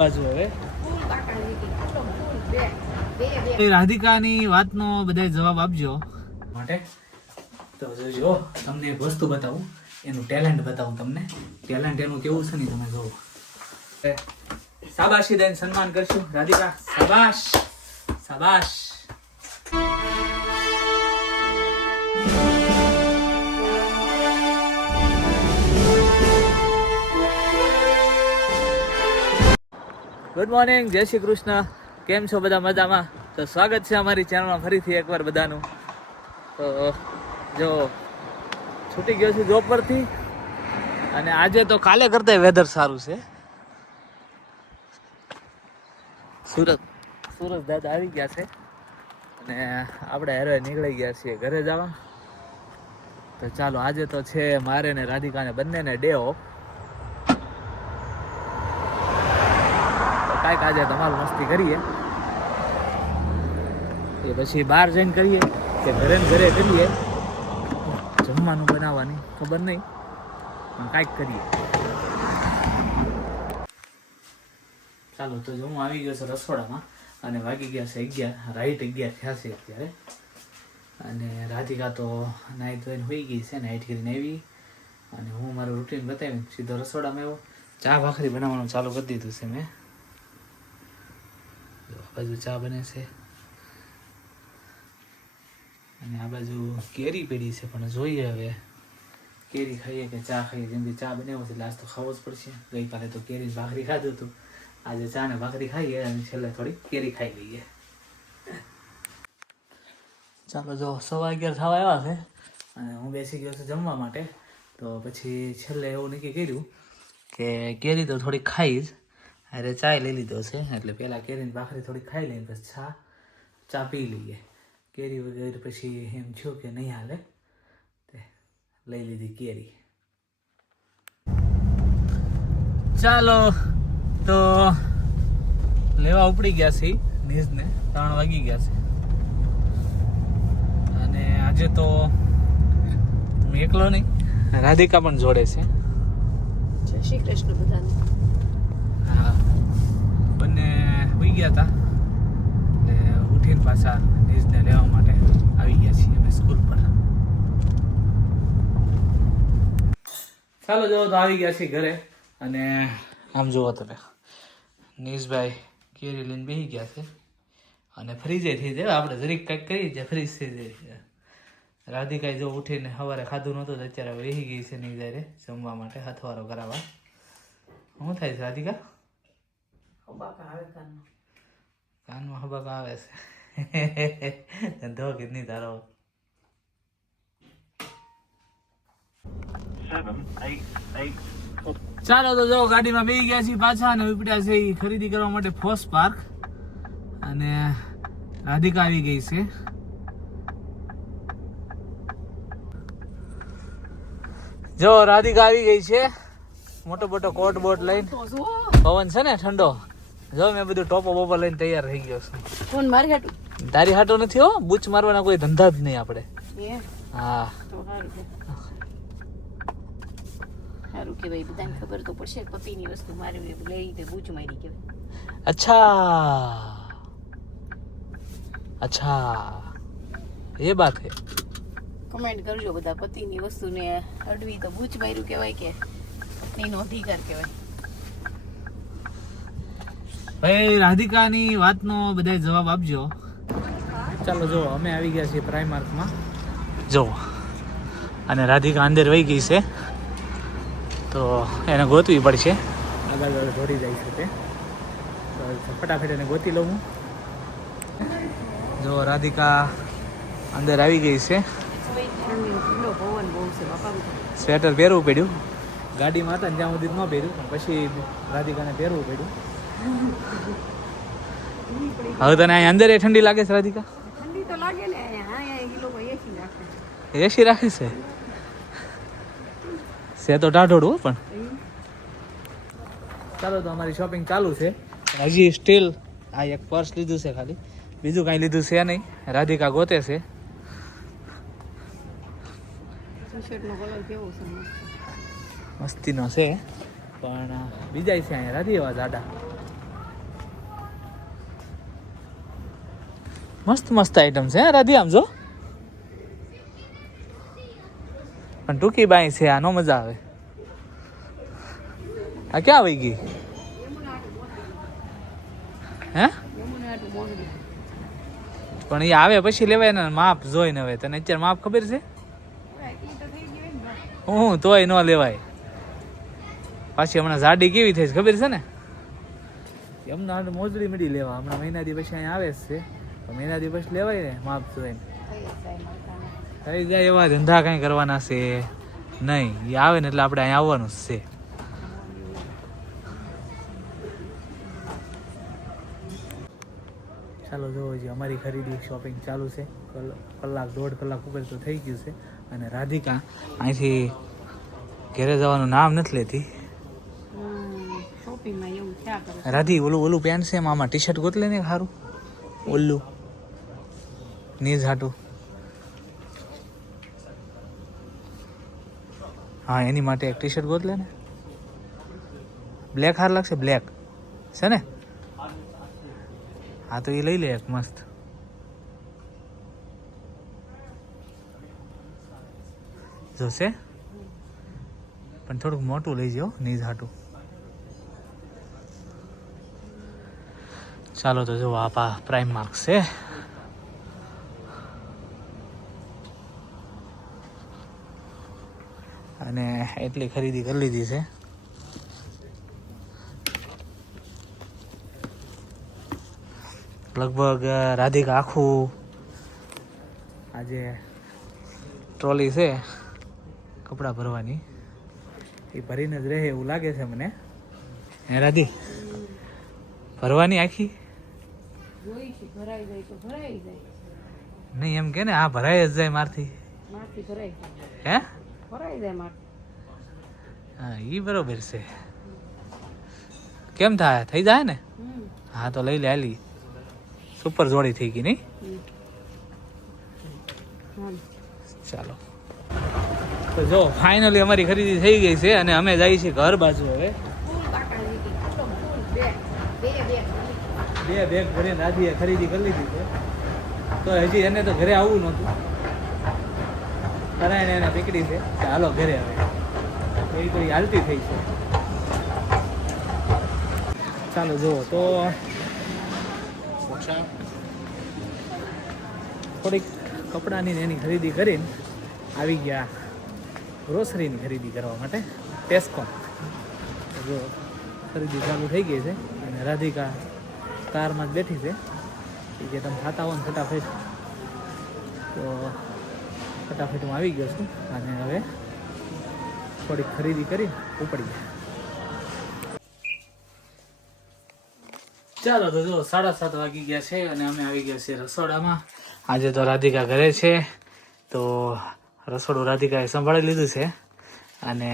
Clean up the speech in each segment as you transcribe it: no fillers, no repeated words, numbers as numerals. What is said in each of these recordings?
બાજુ હવે રાધિકાની વાતનો બધા જવાબ આપજો માટે. તો જોજો તમને એક વસ્તુ બતાવું, એનું ટેલેન્ટ બતાવું તમને. ટેલેન્ટ એનું કેવું છે ને તમે જોવો. શાબાશી દઈને સન્માન કરશું રાધિકા. શાબાશ શાબાશ. ગુડ મોર્નિંગ, જય શ્રી કૃષ્ણ. કેમ છો બધા? મજામાં? તો સ્વાગત છે અમારી ચેનલમાં ફરીથી એકવાર બધાનું. તો જો છૂટી ગયો છું જોબ પરથી, અને આજે તો કાલે કરતા વેધર સારું છે. સુરત દાદા આવી ગયા છે અને આપણે હેરો નીકળી ગયા છીએ ઘરે જવા. તો ચાલો, આજે તો છે મારે ને રાધિકાને બંનેને ડે ઓફ. કાંઈક આજે તમારું મસ્તી કરીએ, એ પછી બહાર જઈને કરીએ કે ઘરે ને ઘરે કરીએ. જમવાનું બનાવવાની ખબર નહીં, પણ કાંઈક કરીએ. ચાલો, તો જો હું આવી ગયો છું રસોડામાં અને વાગી ગયા છે 11, રાઈટ 11 થયા છે અત્યારે. અને રાધિકા તો નાહી ધોઈને હોઈ ગઈ છે, નાઈટ કરીને આવી. અને હું મારું રૂટીન બતાવીને સીધો રસોડામાં આવ્યો. ચા ભાખરી બનાવવાનું ચાલુ કરી દીધું છે મેં. આ બાજુ ચા બને છે અને આ બાજુ કેરી પડી છે, પણ જોઈએ હવે કેરી ખાઈએ કે ચા ખાઈએ. જેમ કે ચા બનાવ્યો છે એટલે આજ તો ખાવો જ પડશે. ગઈકાલે તો કેરી ભાખરી ખાધું હતું, આજે ચા ને ભાખરી ખાઈએ અને છેલ્લે થોડી કેરી ખાઈ લઈએ. ચાલો, જો 11:15 થવા આવ્યા છે અને હું બેસી ગયો છું જમવા માટે. તો પછી છેલ્લે એવું નક્કી કર્યું કે કેરી તો થોડી ખાઈ જ, અરે ચા લઈ લીધો છે એટલે પહેલાં કેરીની ભાખરી થોડી ખાઈ લઈએ, પછી ચા પી લઈએ. કેરી વગેરે પછી એમ થયું કે નહીં હાલે, તે લઈ લીધી કેરી. ચાલો, તો લેવા ઉપડી ગયા છે નીઝને. 3 વાગી ગયા છે અને આજે તો હું એકલો નહીં, રાધિકા પણ જોડે છે. જય શ્રી કૃષ્ણ બધાને. હા, બંને હોઈ ગયા હતા એટલે ઉઠીને પાછા નીઝને લેવા માટે આવી ગયા છીએ અમે સ્કૂલ પર. ચાલો, જો તો આવી ગયા છીએ ઘરે. અને આમ જુઓ તમે, નીઝભાઈ કેરી લઈને બેસી ગયા છે અને ફ્રીજે થઈ જાય. આપણે જરીક કંઈક કરીએ જે ફ્રીજ થઈ જાય. રાધિકાએ જો ઉઠીને સવારે ખાધું નહોતું તો અત્યારે બેસી ગઈ છે નીઝારે જમવા માટે, હથવારો કરાવવા. શું થાય છે રાધિકા? કાનમાં હબાકા આવે છે. ધંધો કે નહીં તારો? 7, 8, 8. ચાલો, તો જો ગાડીમાં બેસી ગયા છીએ પાછા અને ઉપડ્યા છે ખરીદી કરવા માટે ફોસ પાર્ક. અને રાધિકા આવી ગઈ છે. જો રાધિકા આવી ગઈ છે મોટો મોટો કોટ બોટ લઈને. પવન છે ને ઠંડો. જો મેં બધું ટોપો બોપો લઈને તૈયાર થઈ ગયો છું. ફોન મારી હાટું? તારી હાટો નથી હો, બૂચ મારવાના કોઈ ધંધા જ નહીં આપણે. હા, સારું કેવાય, બધાને ખબર તો પડશે પતિની વસ્તુ મારી લઈ બૂચ મારી કહેવાય. અચ્છા, એ બાત હે. કમેન્ટ કરજો બધા, પતિની વસ્તુને અડવી તો બૂચ માર્યું કહેવાય કે પત્નીનો અધિકાર કહેવાય? ભાઈ, રાધિકાની વાતનો બધા જવાબ આપજો. ચાલો, જો અમે આવી ગયા છીએ પ્રાઇમાર્કમાં. જો, અને રાધિકા અંદર વહી ગઈ છે તો એને ગોતવી પડશે. આગળ દોડી જાય છે તે, તો ફટાફટ એને ગોતી લઉં. જો રાધિકા અંદર આવી ગઈ છે. સ્વેટર પહેરવું પડ્યું. ગાડીમાં હતા ને જ્યાં સુધી ન પહેર્યું, પણ પછી રાધિકાને પહેરવું પડ્યું. હવે તને અહીં અંદર ઠંડી લાગે છે રાધિકા? ઠંડી તો લાગે ને, એ લોકો એસી રાખે. એસી રાખે છે તો ટાઢોડું. પણ ચાલો, તો અમારી શોપિંગ ચાલુ છે. હજી સ્ટીલ આ એક પર્સ લીધું છે ખાલી, બીજું કાંઈ લીધું છે નહીં. રાધિકા ગોતે છે. ટી-શર્ટનો કલર કેવો છે? મસ્તીનો છે, પણ બીજા છે અહીંયા રાધી એવા જાડા. મસ્ત મસ્ત આઈટમ છે હે રાધી, આમ જો. પણ ટૂંકી બાઈ છે, આ નો મજા આવે. આ ક્યાં આવી ગઈ હે? પણ એ આવે પછી લેવાય ને, માપ જોઈને. હવે તને અત્યારે માપ ખબર છે? હું તોય ન લેવાય. પાછી હમણાં જાડી કેવી થઈ ખબર છે ને? એમને હાલ મોજડી મળી લેવા. હમણાં મહિના દી પછી અહીંયા આવે જ છે, તો મહિના દી પછી લેવાય ને માપ જોઈને. થઈ જાય એવા ધંધા કાંઈ કરવાના છે નહીં. એ આવે ને એટલે આપણે અહીંયા આવવાનું જ છે. ચાલો જોવો જોઈએ, અમારી ખરીદી શોપિંગ ચાલુ છે. કલાક 1.5 કલાક ઉપર તો થઈ ગયું છે. અને રાધિકા અહીંથી ઘરે જવાનું નામ નથી લેતી. રાધી ઓલું પેન્ટ છે આમાં ટી શર્ટ ગોતલે ને સારું ઓલું નીઝ હાટું. હા એની માટે એક ટી શર્ટ ગોતલે ને. બ્લેક હાર લાગશે, બ્લેક છે ને? હા તો એ લઈ લે એક મસ્ત. જોશે પણ થોડુંક મોટું લઈ જાઓ નીઝ હાટું. ચાલો તો જો આ પ્રાઇમ માર્ક્સ છે. અને એટલી ખરીદી કરી લીધી છે. લગભગ રાધિકા આખું આજે ટ્રોલી છે કપડાં ભરવાની એ ભરીને જ રહે એવું લાગે છે મને. હે રાધી ભરવાની આખી નહીં એમ કે ને આ ભરાઈ જ જાય મારથી. હે હા એ બરોબર છે. કેમ થાય થઈ જાય ને? હા તો લઈ લે આલી. સુપર જોડી થઈ ગઈ નહીં? ચાલો તો જો ફાઇનલી અમારી ખરીદી થઈ ગઈ છે અને અમે જઈએ છીએ ઘર બાજુ. હવે બે બેગ ભરીને રાધીએ ખરીદી કરી લીધી છે. તો હજી એને તો ઘરે આવવું નહોતું, કરાઈને એને પીકડી છે કે હાલો ઘરે. હવે એ તો હાલતી થઈ છે. ચાલો જુઓ તો થોડીક કપડાની એની ખરીદી કરીને આવી ગયા ગ્રોસરીની ખરીદી કરવા માટે ટેસ્કો. જો ખરીદી ચાલુ થઈ ગઈ છે અને રાધિકા કારમાં જ બેઠી છે. એ જે તમે ખાતા હો ને ફટાફટ, તો ફટાફટ હું આવી ગયો છું અને હવે થોડીક ખરીદી કરી ઉપડી ગયા. ચાલો તો જો 7:30 વાગી ગયા છે અને અમે આવી ગયા છીએ રસોડામાં. આજે તો રાધિકા ઘરે છે તો રસોડું રાધિકાએ સંભાળી લીધું છે. અને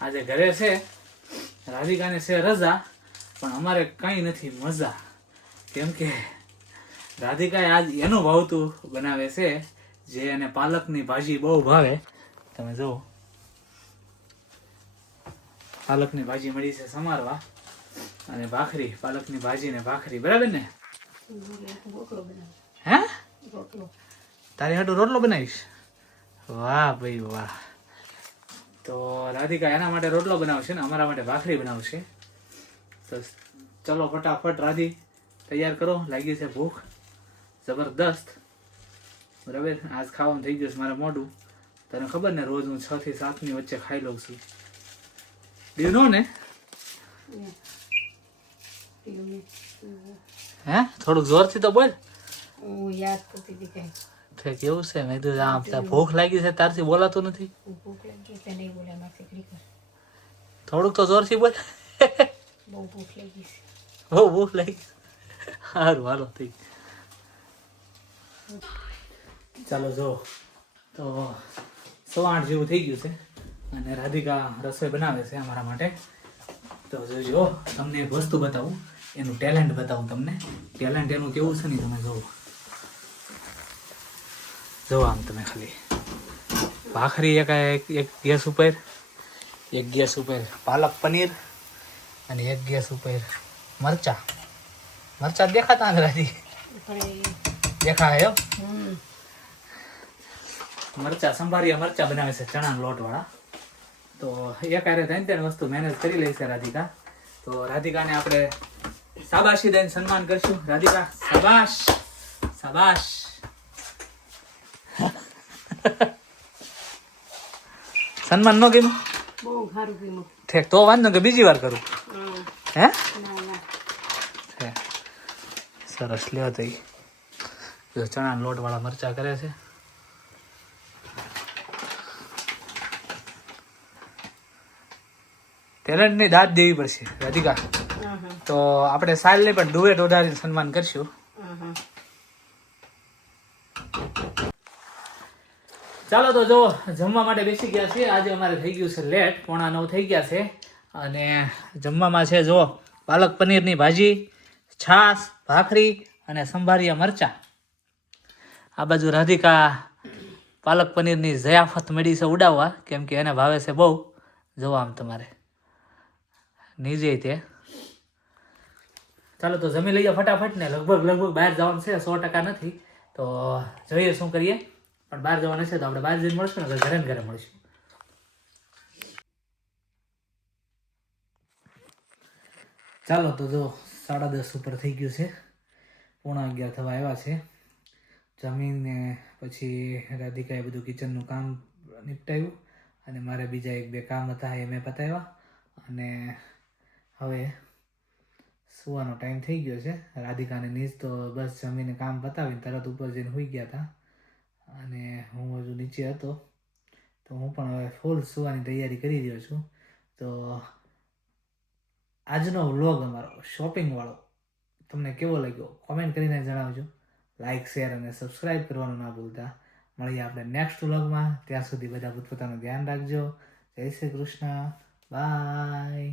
આજે ઘરે છે રાધિકાને છે રજા, પણ અમારે કંઈ નથી મજા. કેમ કે રાધિકાએ આજ એનું ભાવતું બનાવે છે જે એને પાલકની ભાજી બહુ ભાવે. તમે જુઓ પાલકની ભાજી મળી છે સમારવા અને ભાખરી, પાલકની ભાજી ને ભાખરી, બરાબર ને? હે તારી હાટું રોટલો બનાવીશ? વાહ ભાઈ વાહ. તો રાધિકા એના માટે રોટલો બનાવશે ને અમારા માટે ભાખરી બનાવશે. તો ચલો ફટાફટ રાધી તૈયાર કરો, લાગી છે ભૂખ જબરદસ્ત. બરાબર આજ ખાવાનું થઈ ગયું છે મારે મોઢું. તને ખબર ને રોજ હું 6 થી 7 ની વચ્ચે ખાઈ લઉં છું. ડ્યુ નો ને? હે થોડુંક જોરથી તો બોલ. યાદ કરતી હતી કઈ કેવું છે? મેં તો આમ ભૂખ લાગી છે તારથી બોલાતું નથી. ભૂખ લાગી છે નહીં બોલ્યા માથી. થોડુંક તો જોરથી બોલ. બહુ ભૂખ લાગી છે. બહુ ભૂખ લાગી. સારું હાલો થઈ. ચાલો જો તો 8:15 જેવું થઈ ગયું છે અને રાધિકા રસોઈ બનાવે છે અમારા માટે. તો જોજો તમને એક વસ્તુ બતાવું, એનું ટેલેન્ટ બતાવું તમને. ટેલેન્ટ એનું કેવું છે ને તમે જોવો. જો આમ તમે ખાલી ભાખરી એક ગેસ ઉપર, એક ગેસ ઉપર પાલક પનીર અને એક ગેસ ઉપર મરચા દેખાતા ને રાધી? દેખાય હમ મરચા સંભારિયા મરચા બનાવે છે ચણાના લોટ વાળા. તો એક હારે ત્રણ વસ્તુ મેનેજ કરી લઈ છે રાધિકા. તો રાધિકાને આપણે શાબાશી દઈને સન્માન કરશું. રાધિકા શાબાશ શાબાશ. સન્માન ન ગયું બહુ સારું પીવું. ઠીક તો વાંધો કે બીજી વાર કરું હે ના ના છે. સરસ લ્યો તો જો ચણાના લોટ વાળા મરચા કરે છે. ટેલેન્ટની દાદ દેવી પડશે રાધિકા. તો આપણે સાલને પણ ડુએટ ઓઢાડીને સન્માન કરશું. ચાલો તો જો જમવા માટે બેસી ગયા છે. આજે અમારે થઈ ગયું છે લેટ, 8:45 થઈ ગયા છે. અને જમવામાં છે જો પાલક પનીરની ભાજી, છાશ, ભાખરી અને સંભારિયા મરચા. આ બાજુ રાધિકા પાલક પનીરની જયાફત મળી છે ઉડાવવા, કેમ કે એને ભાવે છે બહુ. જો આમ તમારે નીચે તે. ચાલો તો જમી લઈએ ફટાફટ ને. લગભગ બહાર જવાનું છે, 100% નથી. તો જોઈએ શું કરીએ. પણ બહાર જવાનું છે તો આપણે બહાર જઈને મળશું ને, ઘરે ને ઘરે મળશું. ચાલો તો જો 10:30 ઉપર થઈ ગયું છે, 11:15 થવા આવ્યા છે. જમીને પછી રાધિકાએ બધું કિચનનું કામ નિપટાવ્યું અને મારે બીજા 1-2 કામ હતા એ મેં પતાવ્યા. અને હવે સુવાનો ટાઈમ થઈ ગયો છે. રાધિકાને નીચ તો બસ જમીને કામ પતાવીને તરત ઉપર જઈને સૂઈ ગયા હતા. અને હું હજુ નીચે હતો તો હું પણ હવે ફૂલ સુવાની તૈયારી કરી રહ્યો છું. તો આજનો વ્લોગ અમારો શોપિંગ વાળો તમને કેવો લાગ્યો કોમેન્ટ કરીને જણાવજો. લાઇક, શેર અને સબસ્ક્રાઈબ કરવાનું ના ભૂલતા. મળીએ આપણે નેક્સ્ટ વ્લોગમાં. ત્યાં સુધી બધા પોતાનું ધ્યાન રાખજો. જય શ્રી કૃષ્ણ. બાય.